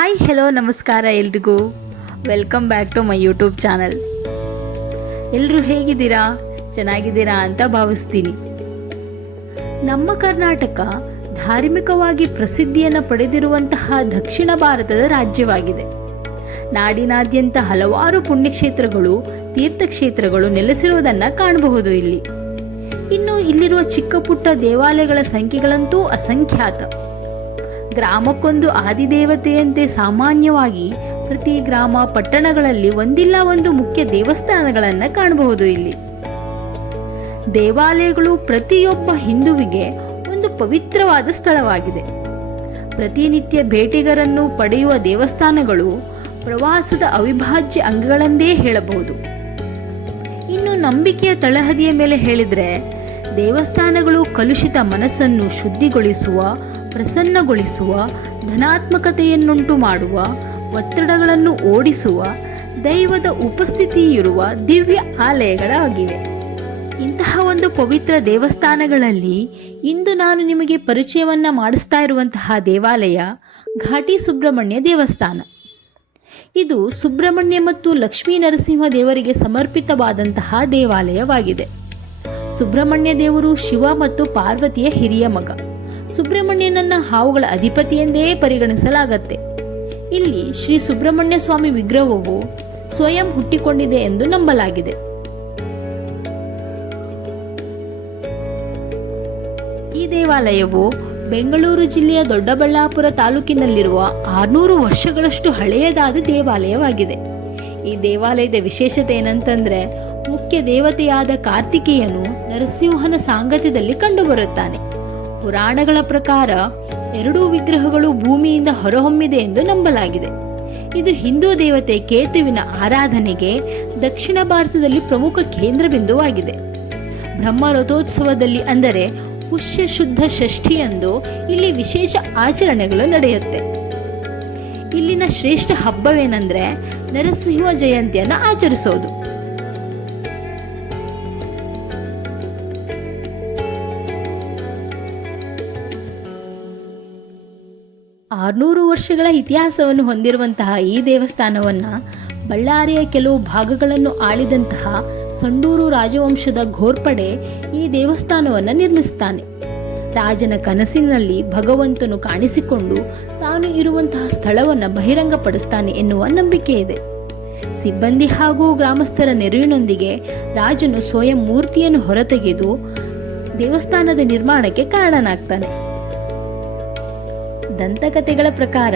Hi hello ನಮಸ್ಕಾರ ಎಲ್ರಿಗೂ. Welcome back to my YouTube channel. ಎಲ್ಲರೂ ಹೇಗಿದ್ದೀರಾ? ಚೆನ್ನಾಗಿದ್ದೀರಾ ಅಂತ ಭಾವಿಸ್ತೀನಿ. ನಮ್ಮ ಕರ್ನಾಟಕ ಧಾರ್ಮಿಕವಾಗಿ ಪ್ರಸಿದ್ಧಿಯನ್ನು ಪಡೆದಿರುವಂತಹ ದಕ್ಷಿಣ ಭಾರತದ ರಾಜ್ಯವಾಗಿದೆ. ನಾಡಿನಾದ್ಯಂತ ಹಲವಾರು ಪುಣ್ಯಕ್ಷೇತ್ರಗಳು, ತೀರ್ಥಕ್ಷೇತ್ರಗಳು ನೆಲೆಸಿರುವುದನ್ನು ಕಾಣಬಹುದು ಇಲ್ಲಿ. ಇನ್ನು ಇಲ್ಲಿರುವ ಚಿಕ್ಕ ಪುಟ್ಟ ದೇವಾಲಯಗಳ ಸಂಖ್ಯೆಗಳಂತೂ ಅಸಂಖ್ಯಾತ. ಗ್ರಾಮಕ್ಕೊಂದು ಆದಿದೇವತೆಯಂತೆ ಸಾಮಾನ್ಯವಾಗಿ ಪ್ರತಿ ಗ್ರಾಮ ಪಟ್ಟಣಗಳಲ್ಲಿ ಒಂದಿಲ್ಲ ಒಂದು ಮುಖ್ಯ ದೇವಸ್ಥಾನಗಳನ್ನು ಕಾಣಬಹುದು ಇಲ್ಲಿ. ದೇವಾಲಯಗಳು ಪ್ರತಿಯೊಬ್ಬ ಹಿಂದುವಿಗೆ ಒಂದು ಪವಿತ್ರವಾದ ಸ್ಥಳವಾಗಿದೆ. ಪ್ರತಿನಿತ್ಯ ಭೇಟಿಗರನ್ನು ಪಡೆಯುವ ದೇವಸ್ಥಾನಗಳು ಪ್ರವಾಸದ ಅವಿಭಾಜ್ಯ ಅಂಗಗಳೆಂದೇ ಹೇಳಬಹುದು. ಇನ್ನು ನಂಬಿಕೆಯ ತಳಹದಿಯ ಮೇಲೆ ಹೇಳಿದರೆ, ದೇವಸ್ಥಾನಗಳು ಕಲುಷಿತ ಮನಸ್ಸನ್ನು ಶುದ್ಧಿಗೊಳಿಸುವ, ಪ್ರಸನ್ನಗೊಳಿಸುವ, ಧನಾತ್ಮಕತೆಯನ್ನುಂಟು ಮಾಡುವ, ಒತ್ತಡಗಳನ್ನು ಓಡಿಸುವ, ದೈವದ ಉಪಸ್ಥಿತಿಯಿರುವ ದಿವ್ಯ ಆಲಯಗಳಾಗಿವೆ. ಇಂತಹ ಒಂದು ಪವಿತ್ರ ದೇವಸ್ಥಾನಗಳಲ್ಲಿ ಇಂದು ನಾನು ನಿಮಗೆ ಪರಿಚಯವನ್ನು ಮಾಡಿಸ್ತಾ ಇರುವಂತಹ ದೇವಾಲಯ ಘಾಟಿ ಸುಬ್ರಹ್ಮಣ್ಯ ದೇವಸ್ಥಾನ. ಇದು ಸುಬ್ರಹ್ಮಣ್ಯ ಮತ್ತು ಲಕ್ಷ್ಮೀ ನರಸಿಂಹ ದೇವರಿಗೆ ಸಮರ್ಪಿತವಾದಂತಹ ದೇವಾಲಯವಾಗಿದೆ. ಸುಬ್ರಹ್ಮಣ್ಯ ದೇವರು ಶಿವ ಮತ್ತು ಪಾರ್ವತಿಯ ಹಿರಿಯ ಮಗ. ಸುಬ್ರಹ್ಮಣ್ಯನನ್ನ ಹಾವುಗಳ ಅಧಿಪತಿ ಎಂದೇ ಪರಿಗಣಿಸಲಾಗತ್ತೆ. ಇಲ್ಲಿ ಶ್ರೀ ಸುಬ್ರಹ್ಮಣ್ಯ ಸ್ವಾಮಿ ವಿಗ್ರಹವು ಸ್ವಯಂ ಹುಟ್ಟಿಕೊಂಡಿದೆ ಎಂದು ನಂಬಲಾಗಿದೆ. ಈ ದೇವಾಲಯವು ಬೆಂಗಳೂರು ಜಿಲ್ಲೆಯ ದೊಡ್ಡಬಳ್ಳಾಪುರ ತಾಲೂಕಿನಲ್ಲಿರುವ 600 ವರ್ಷಗಳಷ್ಟು ಹಳೆಯದಾದ ದೇವಾಲಯವಾಗಿದೆ. ಈ ದೇವಾಲಯದ ವಿಶೇಷತೆ ಏನಂತಂದ್ರೆ, ಮುಖ್ಯ ದೇವತೆಯಾದ ಕಾರ್ತಿಕೇಯನು ನರಸಿಂಹನ ಸಾಂಗತ್ಯದಲ್ಲಿ ಕಂಡುಬರುತ್ತಾನೆ. ಪುರಾಣಗಳ ಪ್ರಕಾರ ಎರಡೂ ವಿಗ್ರಹಗಳು ಭೂಮಿಯಿಂದ ಹೊರಹೊಮ್ಮಿದೆ ಎಂದು ನಂಬಲಾಗಿದೆ. ಇದು ಹಿಂದೂ ದೇವತೆ ಕೇತುವಿನ ಆರಾಧನೆಗೆ ದಕ್ಷಿಣ ಭಾರತದಲ್ಲಿ ಪ್ರಮುಖ ಕೇಂದ್ರ ಬಿಂದುವಾಗಿದೆ. ಬ್ರಹ್ಮ ರಥೋತ್ಸವದಲ್ಲಿ, ಅಂದರೆ ಪುಷ್ಯ ಶುದ್ಧ ಷಷ್ಠಿಯಂದು ಇಲ್ಲಿ ವಿಶೇಷ ಆಚರಣೆಗಳು ನಡೆಯುತ್ತೆ. ಇಲ್ಲಿನ ಶ್ರೇಷ್ಠ ಹಬ್ಬವೇನೆಂದರೆ ನರಸಿಂಹ ಜಯಂತಿಯನ್ನು ಆಚರಿಸೋದು. ಆರ್ನೂರು ವರ್ಷಗಳ ಇತಿಹಾಸವನ್ನು ಹೊಂದಿರುವಂತಹ ಈ ದೇವಸ್ಥಾನವನ್ನು ಬಳ್ಳಾರಿಯ ಕೆಲವು ಭಾಗಗಳನ್ನು ಆಳಿದಂತಹ ಸಂಡೂರು ರಾಜವಂಶದ ಘೋರ್ಪಡೆ ಈ ದೇವಸ್ಥಾನವನ್ನು ನಿರ್ಮಿಸುತ್ತಾನೆ. ರಾಜನ ಕನಸಿನಲ್ಲಿ ಭಗವಂತನು ಕಾಣಿಸಿಕೊಂಡು ತಾನು ಇರುವಂತಹ ಸ್ಥಳವನ್ನು ಬಹಿರಂಗಪಡಿಸ್ತಾನೆ ಎನ್ನುವ ನಂಬಿಕೆ ಇದೆ. ಸಿಬ್ಬಂದಿ ಹಾಗೂ ಗ್ರಾಮಸ್ಥರ ನೆರವಿನೊಂದಿಗೆ ರಾಜನು ಸ್ವಯಂ ಮೂರ್ತಿಯನ್ನು ಹೊರತೆಗೆದು ದೇವಸ್ಥಾನದ ನಿರ್ಮಾಣಕ್ಕೆ ಕಾರಣನಾಗ್ತಾನೆ. ದಂತಕಥೆಗಳ ಪ್ರಕಾರ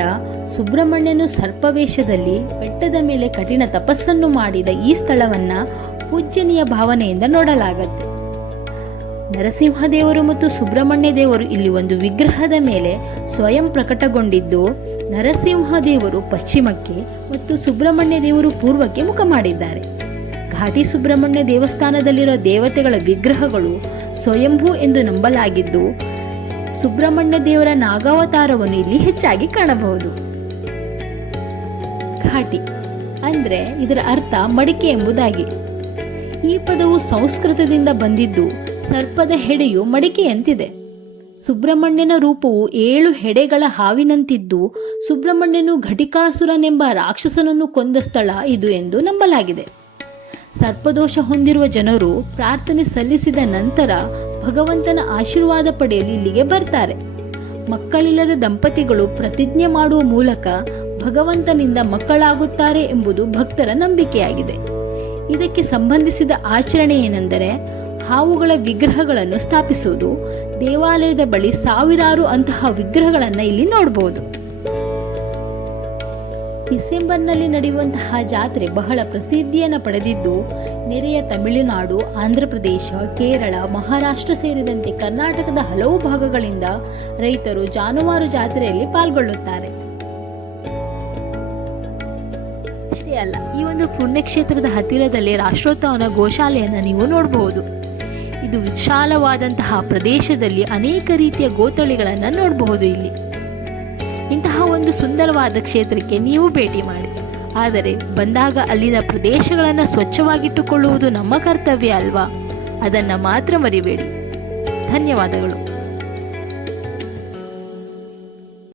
ಸುಬ್ರಹ್ಮಣ್ಯನು ಸರ್ಪವೇಷದಲ್ಲಿ ಬೆಟ್ಟದ ಮೇಲೆ ಕಠಿಣ ತಪಸ್ಸನ್ನು ಮಾಡಿದ ಈ ಸ್ಥಳವನ್ನ ಪೂಜ್ಯನೀಯ ಭಾವನೆಯಿಂದ ನೋಡಲಾಗುತ್ತೆ. ನರಸಿಂಹದೇವರು ಮತ್ತು ಸುಬ್ರಹ್ಮಣ್ಯ ದೇವರು ಇಲ್ಲಿ ಒಂದು ವಿಗ್ರಹದ ಮೇಲೆ ಸ್ವಯಂ ಪ್ರಕಟಗೊಂಡಿದ್ದು, ನರಸಿಂಹದೇವರು ಪಶ್ಚಿಮಕ್ಕೆ ಮತ್ತು ಸುಬ್ರಹ್ಮಣ್ಯ ದೇವರು ಪೂರ್ವಕ್ಕೆ ಮುಖ ಮಾಡಿದ್ದಾರೆ. ಘಾಟಿ ಸುಬ್ರಹ್ಮಣ್ಯ ದೇವಸ್ಥಾನದಲ್ಲಿರುವ ದೇವತೆಗಳ ವಿಗ್ರಹಗಳು ಸ್ವಯಂಭೂ ಎಂದು ನಂಬಲಾಗಿದ್ದು, ಸುಬ್ರಹ್ಮಣ್ಯ ದೇವರ ನಾಗಾವತಾರವನ್ನು ಇಲ್ಲಿ ಹೆಚ್ಚಾಗಿ ಕಾಣಬಹುದು. ಘಾಟಿ ಅಂದ್ರೆ ಇದರ ಅರ್ಥ ಮಡಿಕೆ ಎಂಬುದಾಗಿ. ಈ ಪದವು ಸಂಸ್ಕೃತದಿಂದ ಬಂದಿದ್ದು, ಸರ್ಪದ ಹೆಡೆಯು ಮಡಿಕೆಯಂತಿದೆ. ಸುಬ್ರಹ್ಮಣ್ಯನ ರೂಪವು 7 ಹೆಡೆಗಳ ಹಾವಿನಂತಿದ್ದು, ಸುಬ್ರಹ್ಮಣ್ಯನು ಘಟಿಕಾಸುರನೆಂಬ ರಾಕ್ಷಸನನ್ನು ಕೊಂದ ಸ್ಥಳ ಇದು ಎಂದು ನಂಬಲಾಗಿದೆ. ಸರ್ಪದೋಷ ಹೊಂದಿರುವ ಜನರು ಪ್ರಾರ್ಥನೆ ಸಲ್ಲಿಸಿದ ನಂತರ ಭಗವಂತನ ಆಶೀರ್ವಾದ ಪಡೆಯಲು ಇಲ್ಲಿಗೆ ಬರ್ತಾರೆ. ಮಕ್ಕಳಿಲ್ಲದ ದಂಪತಿಗಳು ಪ್ರತಿಜ್ಞೆ ಮಾಡುವ ಮೂಲಕ ಭಗವಂತನಿಂದ ಮಕ್ಕಳಾಗುತ್ತಾರೆ ಎಂಬುದು ಭಕ್ತರ ನಂಬಿಕೆಯಾಗಿದೆ. ಇದಕ್ಕೆ ಸಂಬಂಧಿಸಿದ ಆಚರಣೆ ಏನೆಂದರೆ, ಹಾವುಗಳ ವಿಗ್ರಹಗಳನ್ನು ಸ್ಥಾಪಿಸುವುದು. ದೇವಾಲಯದ ಬಳಿ ಸಾವಿರಾರು ಅಂತಹ ವಿಗ್ರಹಗಳನ್ನು ಇಲ್ಲಿ ನೋಡಬಹುದು. ಡಿಸೆಂಬರ್ನಲ್ಲಿ ನಡೆಯುವಂತಹ ಜಾತ್ರೆ ಬಹಳ ಪ್ರಸಿದ್ಧಿಯನ್ನು ಪಡೆದಿದ್ದು, ನೆರೆಯ ತಮಿಳುನಾಡು, ಆಂಧ್ರಪ್ರದೇಶ, ಕೇರಳ, ಮಹಾರಾಷ್ಟ್ರ ಸೇರಿದಂತೆ ಕರ್ನಾಟಕದ ಹಲವು ಭಾಗಗಳಿಂದ ರೈತರು ಜಾನುವಾರು ಜಾತ್ರೆಯಲ್ಲಿ ಪಾಲ್ಗೊಳ್ಳುತ್ತಾರೆ. ಅಷ್ಟೇ ಅಲ್ಲ, ಈ ಒಂದು ಪುಣ್ಯಕ್ಷೇತ್ರದ ಹತ್ತಿರದಲ್ಲಿ ರಾಷ್ಟ್ರೋತ್ಥಾನ ಗೋಶಾಲೆಯನ್ನು ನೀವು ನೋಡಬಹುದು. ಇದು ವಿಶಾಲವಾದಂತಹ ಪ್ರದೇಶದಲ್ಲಿ ಅನೇಕ ರೀತಿಯ ಗೋತಳಿಗಳನ್ನು ನೋಡಬಹುದು. ಇಲ್ಲಿ ಇಂತಹ ಒಂದು ಸುಂದರವಾದ ಕ್ಷೇತ್ರಕ್ಕೆ ನೀವು ಭೇಟಿ ಮಾಡಿ. ಆದರೆ ಬಂದಾಗ ಅಲ್ಲಿನ ಪ್ರದೇಶಗಳನ್ನು ಸ್ವಚ್ಛವಾಗಿಟ್ಟುಕೊಳ್ಳುವುದು ನಮ್ಮ ಕರ್ತವ್ಯ ಅಲ್ವಾ? ಅದನ್ನು ಮಾತ್ರ ಮರಿಬೇಡಿ. ಧನ್ಯವಾದಗಳು.